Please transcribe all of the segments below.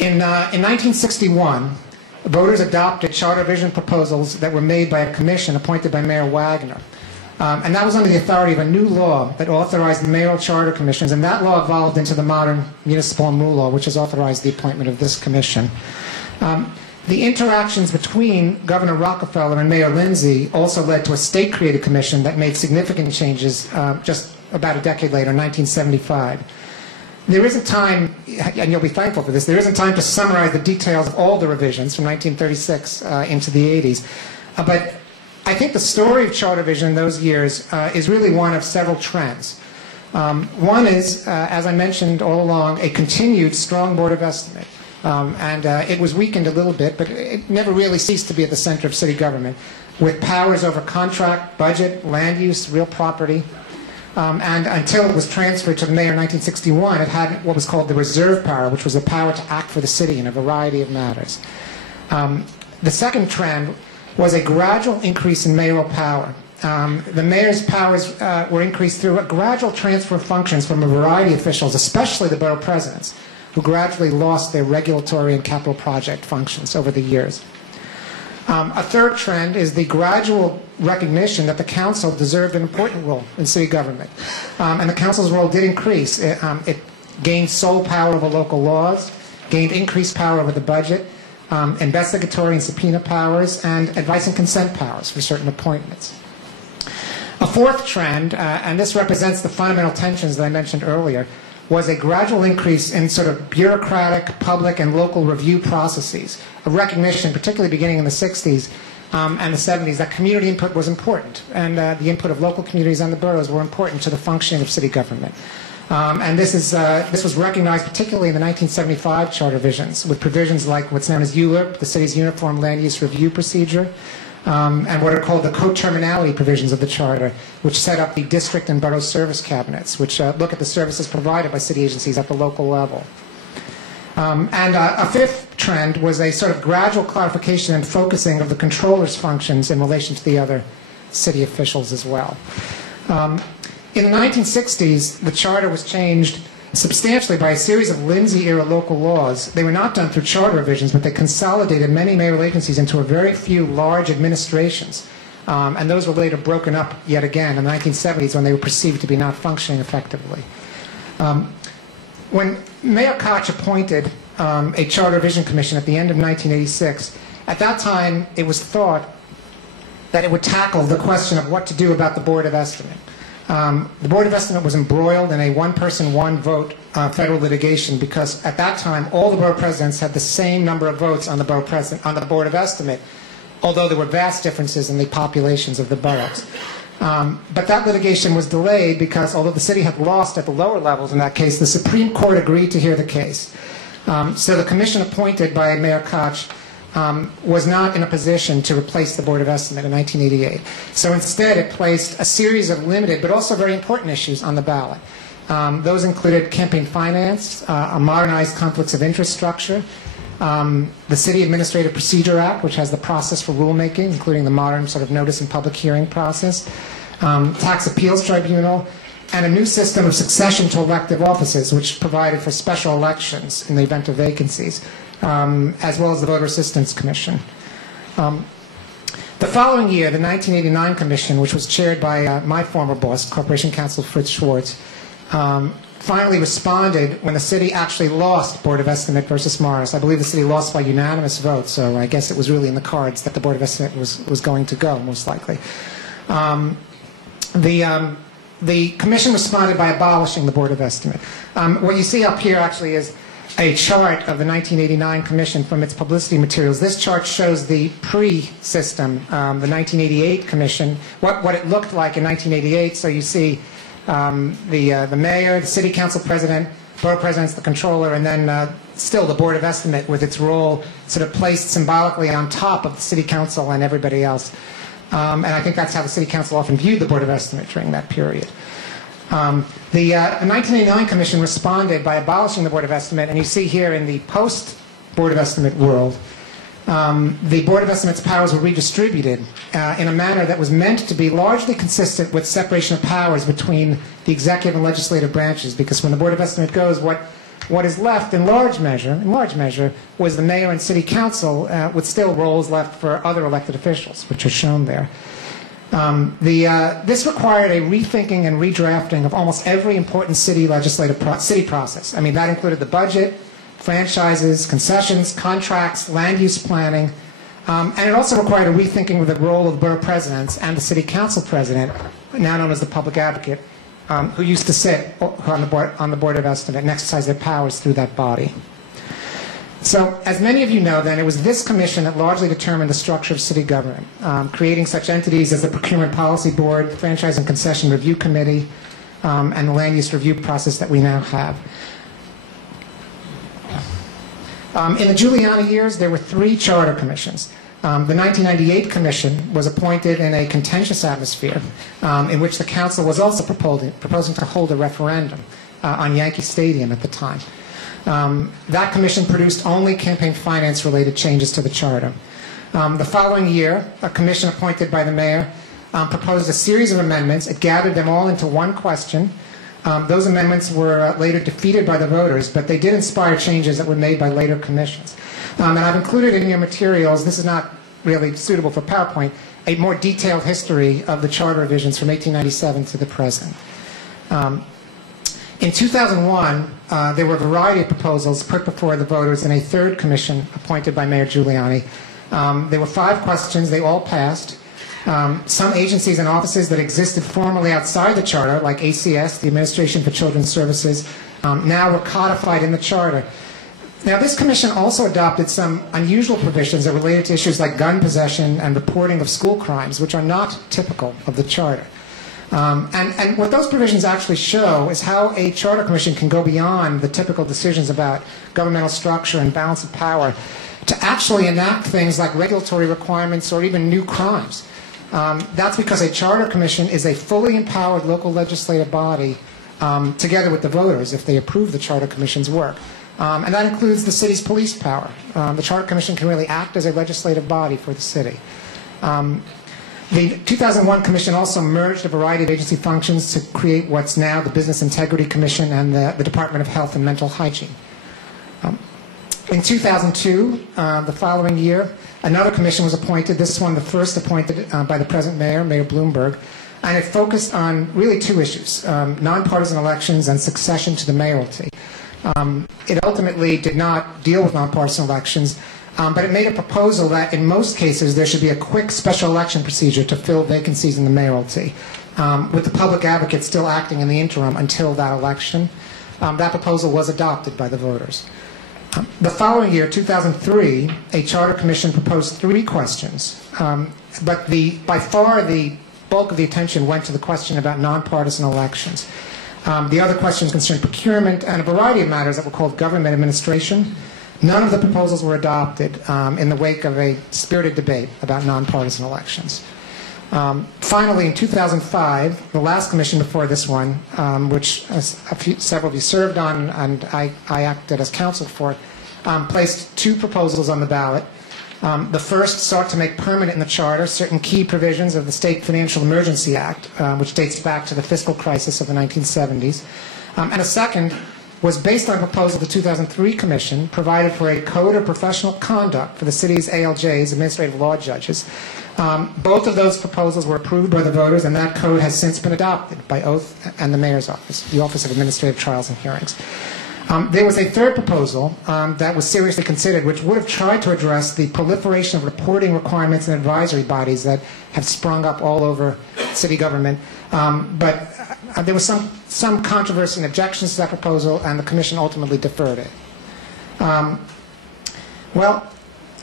In 1961, voters adopted charter revision proposals that were made by a commission appointed by Mayor Wagner. And that was under the authority of a new law that authorized the mayoral charter commissions, and that law evolved into the modern municipal home rule law, which has authorized the appointment of this commission. The interactions between Governor Rockefeller and Mayor Lindsay also led to a state-created commission that made significant changes just about a decade later, in 1975. There isn't time, and you'll be thankful for this, there isn't time to summarize the details of all the revisions from 1936 into the 80s. But I think the story of charter revision in those years is really one of several trends. One is, as I mentioned all along, a continued strong Board of Estimate. It was weakened a little bit, but it never really ceased to be at the center of city government, with powers over contract, budget, land use, real property. And until it was transferred to the mayor in 1961, it had what was called the reserve power, which was the power to act for the city in a variety of matters. The second trend was a gradual increase in mayoral power. The mayor's powers were increased through a gradual transfer of functions from a variety of officials, especially the borough presidents, who gradually lost their regulatory and capital project functions over the years. A third trend is the gradual recognition that the council deserved an important role in city government. And the council's role did increase. It gained sole power over local laws, gained increased power over the budget, investigatory and subpoena powers, and advice and consent powers for certain appointments. A fourth trend, and this represents the fundamental tensions that I mentioned earlier, was a gradual increase in sort of bureaucratic, public, and local review processes, a recognition, particularly beginning in the 60s and the 70s, that community input was important, and the input of local communities and the boroughs were important to the functioning of city government. And this was recognized particularly in the 1975 charter revisions, with provisions like what's known as ULURP, the city's Uniform Land Use Review Procedure, and what are called the coterminality provisions of the charter, which set up the district and borough service cabinets, which look at the services provided by city agencies at the local level. A fifth trend was a sort of gradual clarification and focusing of the controller's functions in relation to the other city officials as well. In the 1960s, the charter was changed substantially by a series of Lindsay-era local laws. They were not done through charter revisions, but they consolidated many mayoral agencies into a very few large administrations. And those were later broken up yet again in the 1970s when they were perceived to be not functioning effectively. When Mayor Koch appointed a Charter Revision Commission at the end of 1986, at that time it was thought that it would tackle the question of what to do about the Board of Estimate. The Board of Estimate was embroiled in a one-person, one-vote federal litigation because at that time all the borough presidents had the same number of votes on the Board of Estimate, although there were vast differences in the populations of the boroughs. But that litigation was delayed because although the city had lost at the lower levels in that case, the Supreme Court agreed to hear the case. So the commission appointed by Mayor Koch was not in a position to replace the Board of Estimate in 1988. So instead it placed a series of limited but also very important issues on the ballot. Those included campaign finance, a modernized conflicts of interest structure, the City Administrative Procedure Act, which has the process for rulemaking, including the modern sort of notice and public hearing process, tax appeals tribunal, and a new system of succession to elective offices, which provided for special elections in the event of vacancies, as well as the Voter Assistance Commission. The following year, the 1989 Commission, which was chaired by my former boss, Corporation Counsel Fritz Schwartz, finally responded when the city actually lost Board of Estimate versus Morris. I believe the city lost by unanimous vote, so I guess it was really in the cards that the Board of Estimate was going to go, most likely. The commission responded by abolishing the Board of Estimate. What you see up here actually is a chart of the 1989 commission from its publicity materials. This chart shows the pre-system, the 1988 commission, what it looked like in 1988. So you see the mayor, the city council president, borough presidents, the controller, and then still the Board of Estimate with its role sort of placed symbolically on top of the city council and everybody else. And I think that's how the city council often viewed the Board of Estimate during that period. The 1989 Commission responded by abolishing the Board of Estimate, and you see here in the post-Board of Estimate world, the Board of Estimate's powers were redistributed in a manner that was meant to be largely consistent with separation of powers between the executive and legislative branches, because when the Board of Estimate goes, what What is left in large measure, was the mayor and city council with still roles left for other elected officials, which are shown there. This required a rethinking and redrafting of almost every important city city process. I mean, that included the budget, franchises, concessions, contracts, land use planning, and it also required a rethinking of the role of borough presidents and the city council president, now known as the public advocate, who used to sit on the Board of Estimate and exercise their powers through that body. So, as many of you know, then, it was this commission that largely determined the structure of city government, creating such entities as the Procurement Policy Board, Franchise and Concession Review Committee, and the land use review process that we now have. In the Giuliani years, there were 3 charter commissions. The 1998 commission was appointed in a contentious atmosphere in which the council was also proposing to hold a referendum on Yankee Stadium at the time. That commission produced only campaign finance-related changes to the charter. The following year, a commission appointed by the mayor proposed a series of amendments. It gathered them all into one question. Those amendments were later defeated by the voters, but they did inspire changes that were made by later commissions. And I've included in your materials, this is not really suitable for PowerPoint, a more detailed history of the charter revisions from 1897 to the present. In 2001, there were a variety of proposals put before the voters in a 3rd commission appointed by Mayor Giuliani. There were 5 questions. They all passed. Some agencies and offices that existed formally outside the charter, like ACS, the Administration for Children's Services, now were codified in the charter. Now, this commission also adopted some unusual provisions that related to issues like gun possession and reporting of school crimes, which are not typical of the charter. And what those provisions actually show is how a charter commission can go beyond the typical decisions about governmental structure and balance of power to actually enact things like regulatory requirements or even new crimes. That's because a charter commission is a fully empowered local legislative body together with the voters if they approve the charter commission's work. And that includes the city's police power. The charter commission can really act as a legislative body for the city. The 2001 Commission also merged a variety of agency functions to create what's now the Business Integrity Commission and the Department of Health and Mental Hygiene. In 2002, the following year, another commission was appointed. This one, the first appointed by the present mayor, Mayor Bloomberg, and it focused on really 2 issues, nonpartisan elections and succession to the mayoralty. It ultimately did not deal with nonpartisan elections, but it made a proposal that in most cases there should be a quick special election procedure to fill vacancies in the mayoralty, with the public advocate still acting in the interim until that election. That proposal was adopted by the voters. The following year, 2003, a charter commission proposed 3 questions, but by far the bulk of the attention went to the question about nonpartisan elections. The other questions concerned procurement and a variety of matters that were called government administration. None of the proposals were adopted in the wake of a spirited debate about nonpartisan elections. Finally, in 2005, the last commission before this one, which several of you served on and I acted as counsel for, placed 2 proposals on the ballot. The first sought to make permanent in the charter certain key provisions of the State Financial Emergency Act, which dates back to the fiscal crisis of the 1970s. And a second was based on a proposal of the 2003 Commission, provided for a code of professional conduct for the city's ALJs, administrative law judges. Both of those proposals were approved by the voters, and that code has since been adopted by oath and the Mayor's Office, the Office of Administrative Trials and Hearings. There was a third proposal that was seriously considered, which would have tried to address the proliferation of reporting requirements and advisory bodies that have sprung up all over city government. But there was some controversy and objections to that proposal, and the Commission ultimately deferred it. Well,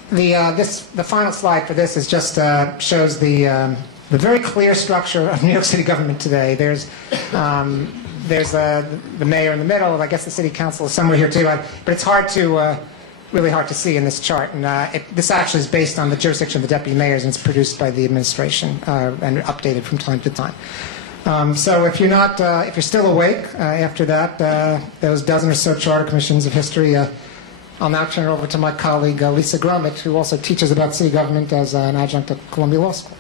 the final slide for this is just shows the very clear structure of New York City government today. There's the mayor in the middle. I guess the city council is somewhere here too, but it's hard to really hard to see in this chart. And this actually is based on the jurisdiction of the deputy mayors, and it's produced by the administration and updated from time to time. So if you're not, if you're still awake after that, those dozen or so charter commissions of history, I'll now turn it over to my colleague Lisa Grummet, who also teaches about city government as an adjunct at Columbia Law School.